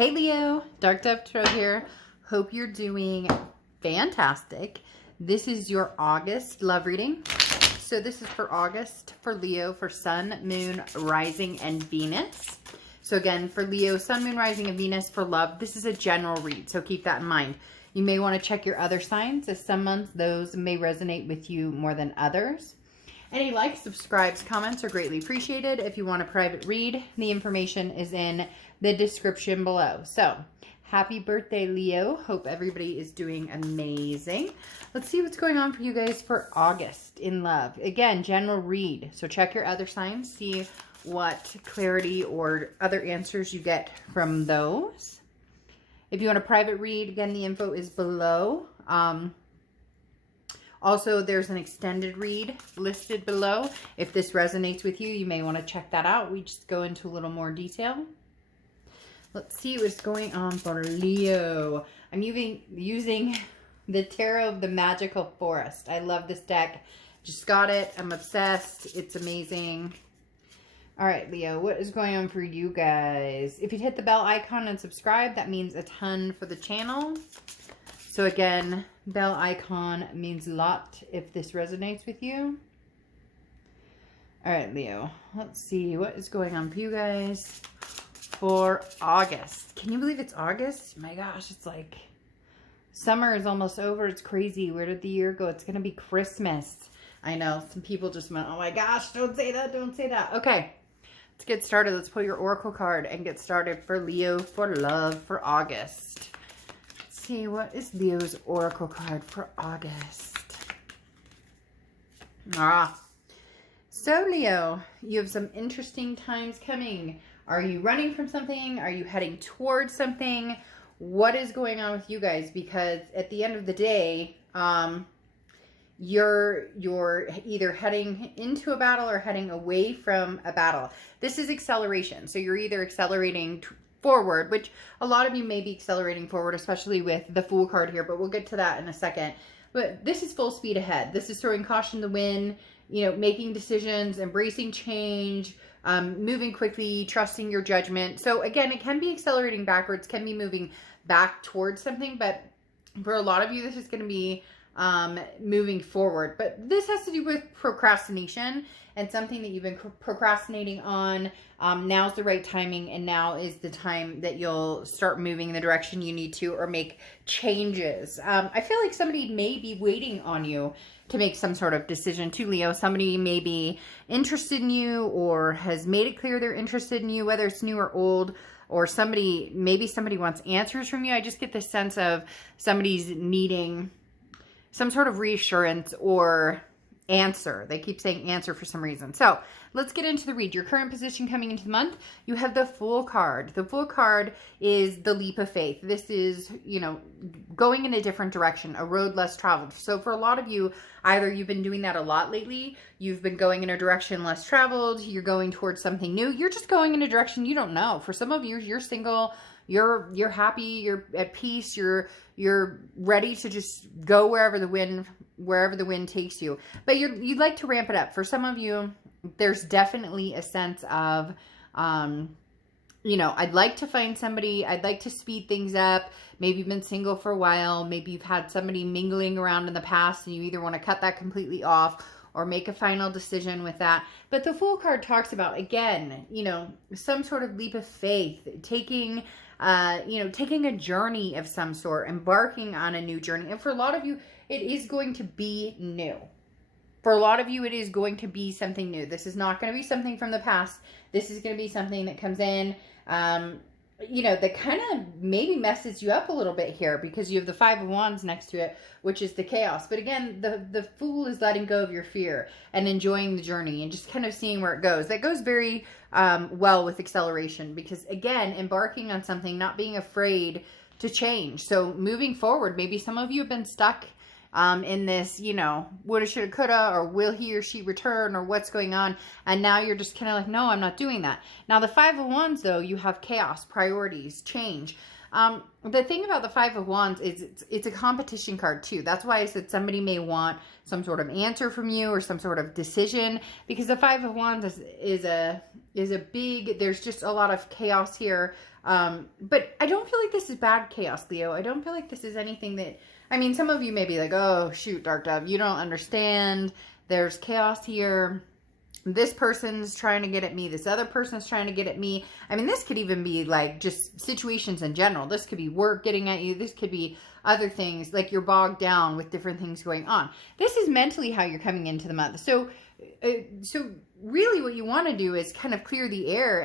Hey Leo, Dark Dove Tarot here. Hope you're doing fantastic. This is your August love reading. So this is for August for Leo for Sun, Moon, Rising, and Venus. So again, for Leo, Sun, Moon, Rising, and Venus for love, this is a general read. So keep that in mind. You may want to check your other signs, as some months those may resonate with you more than others. Any likes, subscribes, comments are greatly appreciated. If you want a private read, the information is in the description below. So, happy birthday, Leo. Hope everybody is doing amazing. Let's see what's going on for you guys for August in love. Again, general read. So check your other signs. See what clarity or other answers you get from those. If you want a private read, again, the info is below. Also, there's an extended read listed below. If this resonates with you, you may want to check that out. We just go into a little more detail. Let's see what's going on for Leo. I'm using the Tarot of the Magical Forest. I love this deck. Just got it. I'm obsessed. It's amazing. All right, Leo, what is going on for you guys? If you'd hit the bell icon and subscribe, that means a ton for the channel. So again, bell icon means a lot if this resonates with you. All right, Leo, let's see what is going on for you guys for August. Can you believe it's August? My gosh, it's like summer is almost over. It's crazy. Where did the year go? It's going to be Christmas. I know some people just went, oh my gosh, don't say that. Don't say that. Okay, let's get started. Let's pull your Oracle card and get started for Leo for love for August. See, what is Leo's Oracle card for August? So Leo, you have some interesting times coming. Are you running from something? Are you heading towards something? What is going on with you guys? Because at the end of the day, you're either heading into a battle or heading away from a battle. This is acceleration. So you're either accelerating forward, which a lot of you may be accelerating forward, especially with the Fool card here, but we'll get to that in a second. But this is full speed ahead. This is throwing caution to the wind, you know, making decisions, embracing change, moving quickly, trusting your judgment. So again, it can be accelerating backwards, can be moving back towards something, but for a lot of you, this is going to be moving forward. But this has to do with procrastination and something that you've been procrastinating on. Now's the right timing, and now is the time that you'll start moving in the direction you need to or make changes. I feel like somebody may be waiting on you to make some sort of decision too, Leo. Somebody may be interested in you or has made it clear they're interested in you, whether it's new or old, or maybe somebody wants answers from you. I just get this sense of somebody's needing some sort of reassurance or answer. They keep saying answer for some reason. So let's get into the read. Your current position coming into the month, you have the Fool card. The Fool card is the leap of faith. This is, you know, going in a different direction, a road less traveled. So for a lot of you, either you've been doing that a lot lately, you've been going in a direction less traveled, you're going towards something new, you're just going in a direction you don't know. For some of you, you're single, you're happy, you're at peace, you're ready to just go wherever the wind takes you. But you'd like to ramp it up. For some of you, there's definitely a sense of you know, I'd like to find somebody, I'd like to speed things up. Maybe you've been single for a while, maybe you've had somebody mingling around in the past and you either want to cut that completely off or make a final decision with that. But the Fool card talks about, again, you know, some sort of leap of faith, taking a journey of some sort, embarking on a new journey. And for a lot of you, it is going to be new. For a lot of you, it is going to be something new. This is not going to be something from the past. This is going to be something that comes in, you know, that kind of maybe messes you up a little bit here because you have the Five of Wands next to it, which is the chaos. But again, the Fool is letting go of your fear and enjoying the journey and just kind of seeing where it goes. That goes very well with acceleration because, again, embarking on something, not being afraid to change. So moving forward, maybe some of you have been stuck in this, you know, woulda, shoulda, coulda, or will he or she return, or what's going on, and now you're just kind of like, no, I'm not doing that. Now the Five of Wands, though, you have chaos, priorities, change. The thing about the Five of Wands is it's a competition card too. That's why I said somebody may want some sort of answer from you or some sort of decision, because the Five of Wands is a big, there's just a lot of chaos here. But I don't feel like this is bad chaos, Leo. I don't feel like this is anything that, I mean, some of you may be like, oh shoot, Dark Dove, you don't understand. There's chaos here. This person's trying to get at me. This other person's trying to get at me. I mean, this could even be like just situations in general. This could be work getting at you. This could be other things, like you're bogged down with different things going on. This is mentally how you're coming into the month. So really what you want to do is kind of clear the air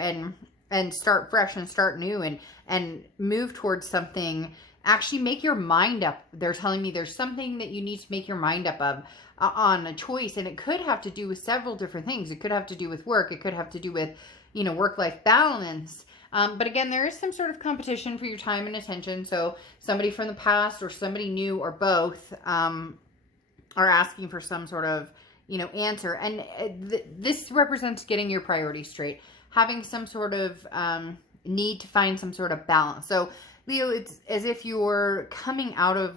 and start fresh and start new and move towards something. Actually make your mind up. They're telling me there's something that you need to make your mind up of on a choice, and it could have to do with several different things. It could have to do with work. It could have to do with, you know, work-life balance. But again, there is some sort of competition for your time and attention. So somebody from the past or somebody new or both are asking for some sort of, you know, answer. And this represents getting your priorities straight, having some sort of need to find some sort of balance. So Leo, it's as if you're coming out of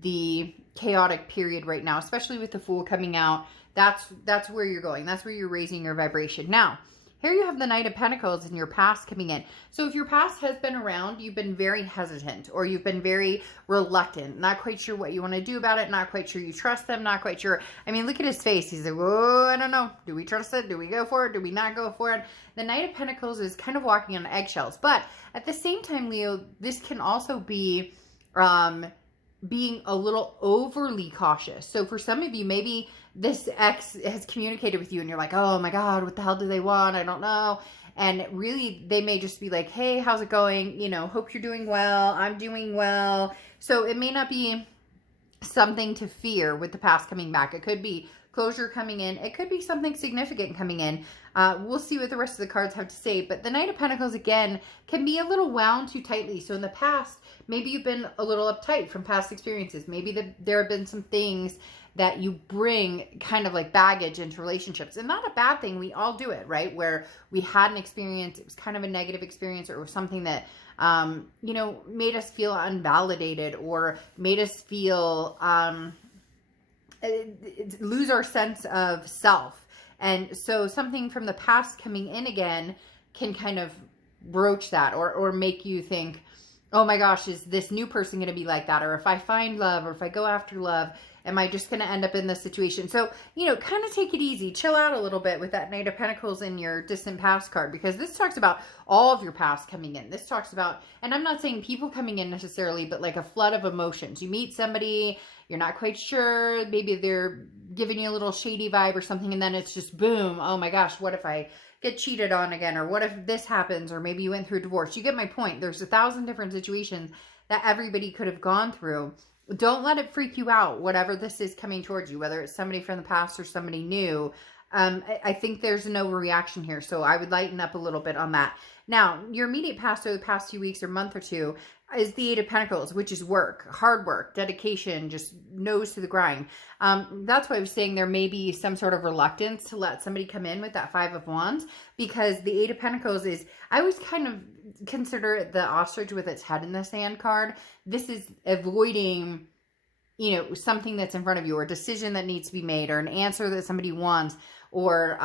the chaotic period right now, especially with the Fool coming out. That's where you're going. That's where you're raising your vibration. Now, here you have the Knight of Pentacles and your past coming in. So if your past has been around, you've been very hesitant or you've been very reluctant, not quite sure what you want to do about it, not quite sure you trust them, not quite sure. I mean, look at his face. He's like, whoa, I don't know. Do we trust it? Do we go for it? Do we not go for it? The Knight of Pentacles is kind of walking on eggshells. But at the same time, Leo, this can also be being a little overly cautious. So for some of you, maybe this ex has communicated with you and you're like, oh my God, what the hell do they want? I don't know. And really, they may just be like, hey, how's it going? You know, hope you're doing well. I'm doing well. So it may not be something to fear with the past coming back. It could be closure coming in. It could be something significant coming in. We'll see what the rest of the cards have to say. But the Knight of Pentacles, again, can be a little wound too tightly. So in the past, maybe you've been a little uptight from past experiences. Maybe there have been some things that you bring kind of like baggage into relationships. And not a bad thing. We all do it, right? Where we had an experience, it was kind of a negative experience, or it was something that, you know, made us feel unvalidated or made us feel, lose our sense of self. And so something from the past coming in again can kind of broach that or make you think, oh my gosh, is this new person going to be like that? Or if I find love, or if I go after love, am I just going to end up in this situation? So, you know, kind of take it easy. Chill out a little bit with that Knight of Pentacles in your distant past card, because this talks about all of your past coming in. This talks about, and I'm not saying people coming in necessarily, but like a flood of emotions. You meet somebody, you're not quite sure, maybe they're giving you a little shady vibe or something, and then it's just boom, oh my gosh, what if I get cheated on again? Or what if this happens? Or maybe you went through a divorce. You get my point. There's 1,000 different situations that everybody could have gone through. Don't let it freak you out, whatever this is coming towards you, whether it's somebody from the past or somebody new. I think there's an overreaction here, so I would lighten up a little bit on that. Now, your immediate past over the past few weeks or month or two is the Eight of Pentacles, which is work, hard work, dedication, just nose to the grind. That's why I was saying there may be some sort of reluctance to let somebody come in with that Five of Wands, because the Eight of Pentacles is, I always kind of consider it the ostrich with its head in the sand card. This is avoiding, you know, something that's in front of you, or a decision that needs to be made, or an answer that somebody wants, or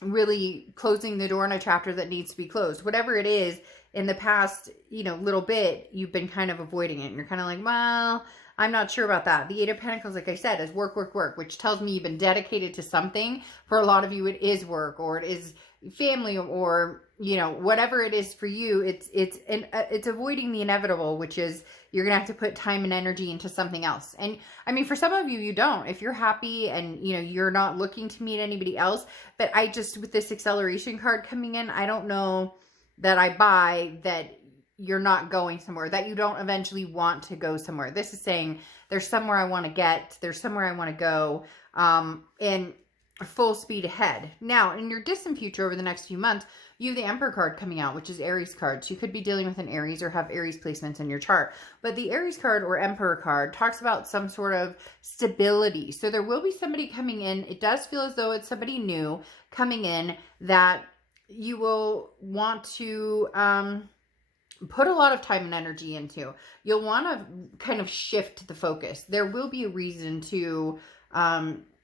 really closing the door on a chapter that needs to be closed. Whatever it is, in the past, you know, little bit, you've been kind of avoiding it. And you're kind of like, well, I'm not sure about that. The Eight of Pentacles, like I said, is work, work, work, which tells me you've been dedicated to something. For a lot of you, it is work, or it is family, or, you know, whatever it is for you. It's avoiding the inevitable, which is you're going to have to put time and energy into something else. And I mean, for some of you, you don't. If you're happy and, you know, you're not looking to meet anybody else. But I just, with this acceleration card coming in, I don't know that I buy that you're not going somewhere, that you don't eventually want to go somewhere. This is saying there's somewhere I want to get, there's somewhere I want to go, and full speed ahead. Now, in your distant future, over the next few months, you have the Emperor card coming out, which is Aries card. So you could be dealing with an Aries or have Aries placements in your chart. But the Aries card or Emperor card talks about some sort of stability. So there will be somebody coming in. It does feel as though it's somebody new coming in that you will want to put a lot of time and energy into. You'll want to kind of shift the focus. There will be a reason to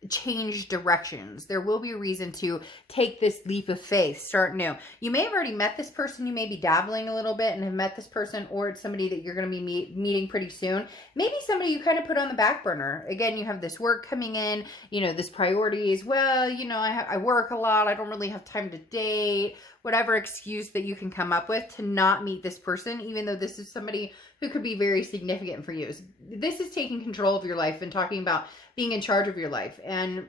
change directions. There will be a reason to take this leap of faith, start new. You may have already met this person. You may be dabbling a little bit and have met this person, or it's somebody that you're going to be meeting pretty soon. Maybe somebody you kind of put on the back burner. Again, you have this work coming in, you know, this priority is, well, you know, I work a lot. I don't really have time to date. Whatever excuse that you can come up with to not meet this person, even though this is somebody who could be very significant for you. This is taking control of your life and talking about being in charge of your life and,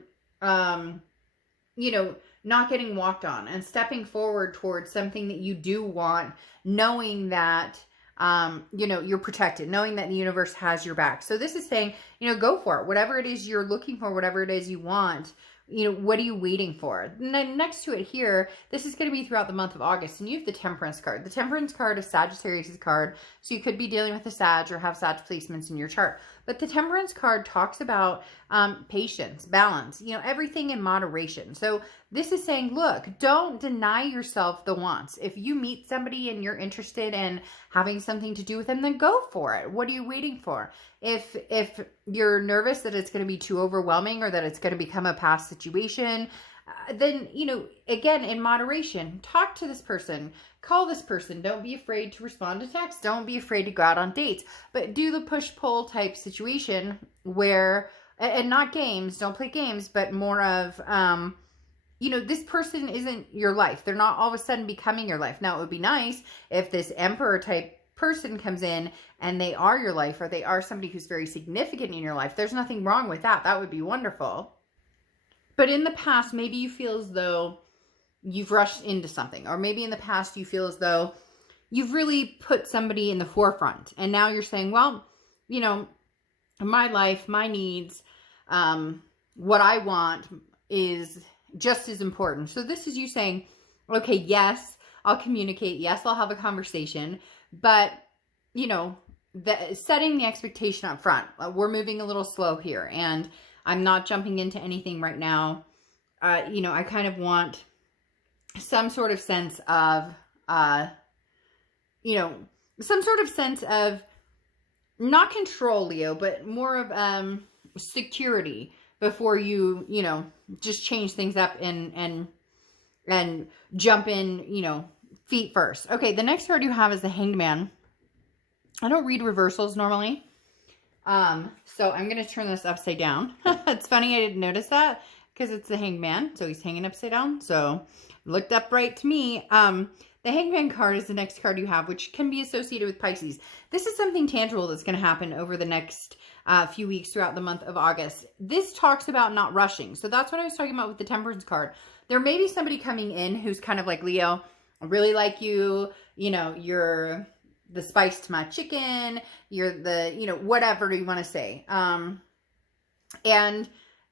you know, not getting walked on and stepping forward towards something that you do want, knowing that, you know, you're protected, knowing that the universe has your back. So this is saying, you know, go for it. Whatever it is you're looking for, whatever it is you want, you know, what are you waiting for? And then next to it here, this is going to be throughout the month of August, and you have the Temperance card. The Temperance card is Sagittarius' card, so you could be dealing with a Sag or have Sag placements in your chart. But the Temperance card talks about patience, balance, you know, everything in moderation. So this is saying, look, don't deny yourself the wants. If you meet somebody and you're interested in having something to do with them, then go for it. What are you waiting for? If you're nervous that it's going to be too overwhelming or that it's going to become a past situation, then, you know, again, in moderation, talk to this person, call this person. Don't be afraid to respond to text. Don't be afraid to go out on dates, but do the push-pull type situation where, and not games, don't play games, but more of, you know, this person isn't your life. They're not all of a sudden becoming your life. Now, it would be nice if this Emperor type person comes in and they are your life, or they are somebody who's very significant in your life. There's nothing wrong with that. That would be wonderful. But in the past, maybe you feel as though you've rushed into something, or maybe in the past you feel as though you've really put somebody in the forefront. And now you're saying, well, you know, my life, my needs, what I want is just as important. So this is you saying, okay, yes, I'll communicate. Yes, I'll have a conversation, but, you know, setting the expectation up front. We're moving a little slow here, and I'm not jumping into anything right now. You know, I kind of want some sort of sense of, you know, some sort of sense of not control, Leo, but more of security before you, you know, just change things up and jump in, you know, feet first. Okay, the next card you have is the Hanged Man. I don't read reversals normally. So I'm going to turn this upside down. It's funny I didn't notice that because it's the Hanged Man. So he's hanging upside down. So it looked upright to me. The Hanged Man card is the next card you have, which can be associated with Pisces. This is something tangible that's going to happen over the next few weeks throughout the month of August. This talks about not rushing. So that's what I was talking about with the Temperance card. There may be somebody coming in who's kind of like, Leo, I really like you. You know, you're the spice to my chicken. You're the, you know, whatever you want to say. And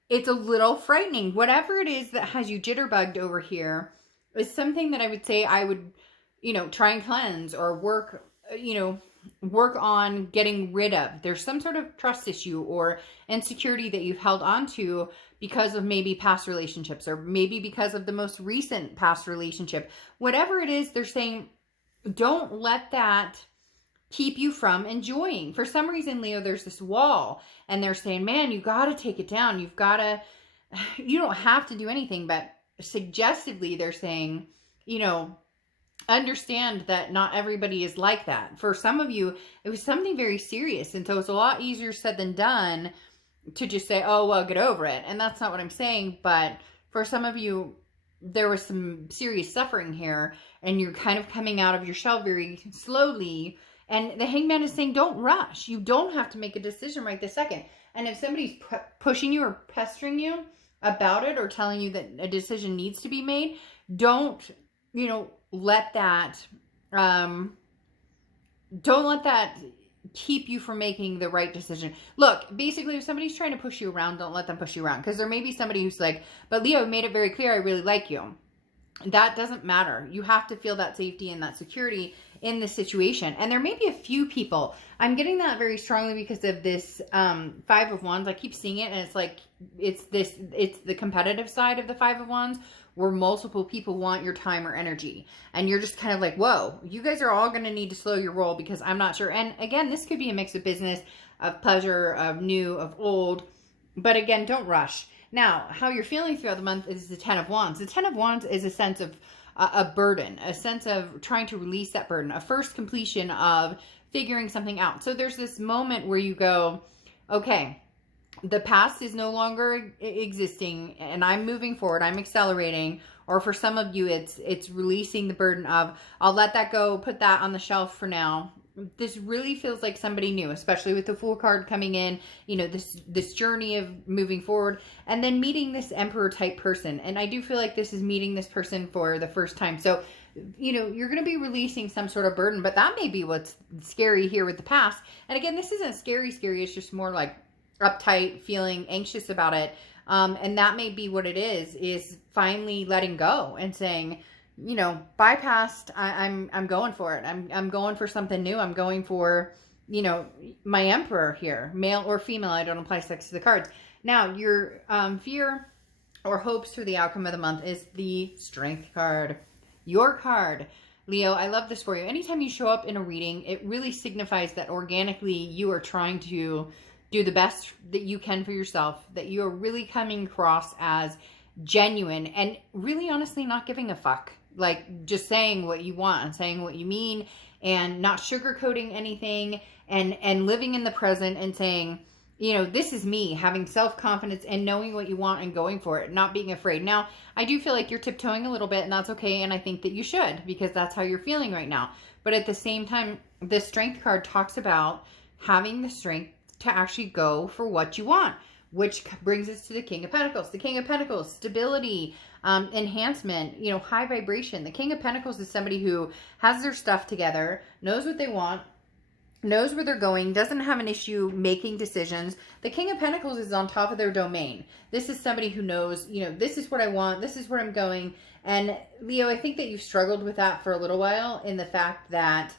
it's a little frightening. Whatever it is that has you jitterbugged over here is something that I would say I would, you know, try and cleanse or work, you know, work on getting rid of. There's some sort of trust issue or insecurity that you've held on to because of maybe past relationships, or maybe because of the most recent past relationship. Whatever it is, they're saying, don't let that keep you from enjoying. For some reason, Leo, there's this wall, and they're saying, man, you got to take it down. You've got to, you don't have to do anything, but suggestively they're saying, you know, understand that not everybody is like that. For some of you, it was something very serious. And so it's a lot easier said than done to just say, oh, well, get over it. And that's not what I'm saying. But for some of you, there was some serious suffering here, and you're kind of coming out of your shell very slowly. And the Hanged Man is saying, don't rush. You don't have to make a decision right this second. And if somebody's pushing you or pestering you about it, or telling you that a decision needs to be made, don't, you know, let that, don't let that keep you from making the right decision. Look, basically, if somebody's trying to push you around, don't let them push you around. Because there may be somebody who's like, but Leo made it very clear, I really like you. That doesn't matter. You have to feel that safety and that security in this situation. And there may be a few people. I'm getting that very strongly because of this Five of Wands. I keep seeing it, and it's like, it's the competitive side of the Five of Wands, where multiple people want your time or energy. And you're just kind of like, whoa, you guys are all going to need to slow your roll because I'm not sure. And again, this could be a mix of business, of pleasure, of new, of old. But again, don't rush. Now, how you're feeling throughout the month is the Ten of Wands. The Ten of Wands is a sense of a burden, a sense of trying to release that burden, a first completion of figuring something out. So there's this moment where you go, okay, the past is no longer existing and I'm moving forward, I'm accelerating. Or for some of you, it's releasing the burden of, I'll let that go, put that on the shelf for now. This really feels like somebody new, especially with the Fool card coming in, you know, this journey of moving forward and then meeting this Emperor type person. And I do feel like this is meeting this person for the first time. So, you know, you're going to be releasing some sort of burden, but that may be what's scary here with the past. And again, this isn't scary. It's just more like uptight, feeling anxious about it. And that may be what it is finally letting go and saying, you know, bypassed, I'm going for it. I'm going for something new. I'm going for, you know, my Emperor here, male or female. I don't apply sex to the cards. Now, your fear or hopes for the outcome of the month is the Strength card. Your card. Leo, I love this for you. Anytime you show up in a reading, it really signifies that organically you are trying to do the best that you can for yourself, that you are really coming across as genuine and really honestly not giving a fuck. Like just saying what you want and saying what you mean and not sugarcoating anything and living in the present and saying, you know, this is me, having self-confidence and knowing what you want and going for it, not being afraid. Now, I do feel like you're tiptoeing a little bit and that's okay. And I think that you should because that's how you're feeling right now. But at the same time, the Strength card talks about having the strength to actually go for what you want, which brings us to the King of Pentacles. The King of Pentacles, stability, enhancement, you know, high vibration. The King of Pentacles is somebody who has their stuff together, knows what they want, knows where they're going, doesn't have an issue making decisions. The King of Pentacles is on top of their domain. This is somebody who knows, you know, this is what I want, this is where I'm going. And Leo, I think that you've struggled with that for a little while in the fact that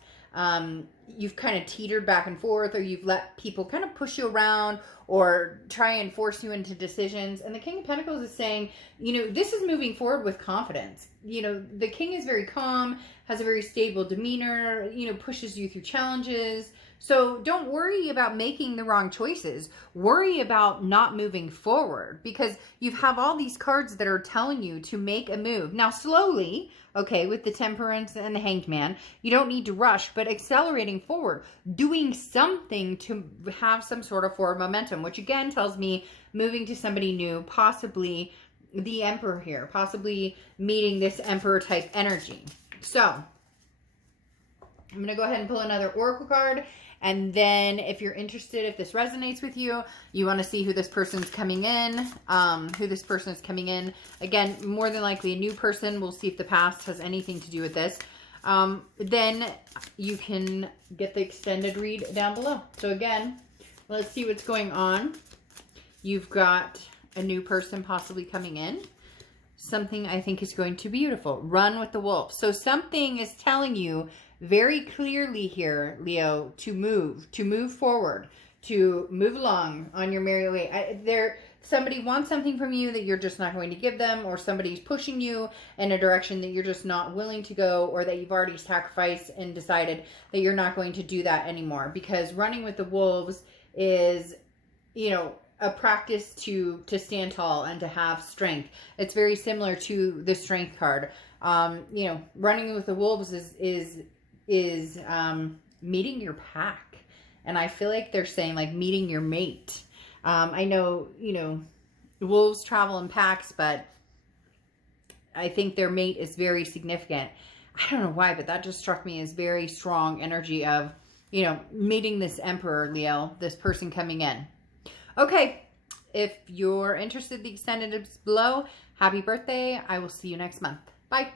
you've kind of teetered back and forth, or you've let people kind of push you around or try and force you into decisions. And the King of Pentacles is saying, you know, this is moving forward with confidence. You know, the King is very calm, has a very stable demeanor, you know, pushes you through challenges. So don't worry about making the wrong choices. Worry about not moving forward because you have all these cards that are telling you to make a move. Now, slowly, okay, with the Temperance and the Hanged Man, you don't need to rush, but accelerating forward, doing something to have some sort of forward momentum, which again tells me moving to somebody new, possibly the Emperor here, possibly meeting this Emperor type energy. So I'm going to go ahead and pull another Oracle card. And then if you're interested, if this resonates with you, you want to see who this person's coming in, Again, more than likely a new person. We'll see if the past has anything to do with this. Then you can get the extended read down below. So again, let's see what's going on. You've got a new person possibly coming in. Something I think is going to be beautiful. Run with the wolf. So something is telling you very clearly here, Leo, to move forward, to move along on your merry way. Somebody wants something from you that you're just not going to give them, or somebody's pushing you in a direction that you're just not willing to go, or that you've already sacrificed and decided that you're not going to do that anymore. Because running with the wolves is, you know, a practice to stand tall and to have strength. It's very similar to the Strength card. You know, running with the wolves is meeting your pack. And I feel like they're saying like meeting your mate. I know, you know, wolves travel in packs, but I think their mate is very significant. I don't know why, but that just struck me as very strong energy of, you know, meeting this Emperor, Leo, this person coming in. Okay, if you're interested, the extended is below. Happy birthday. I will see you next month. Bye.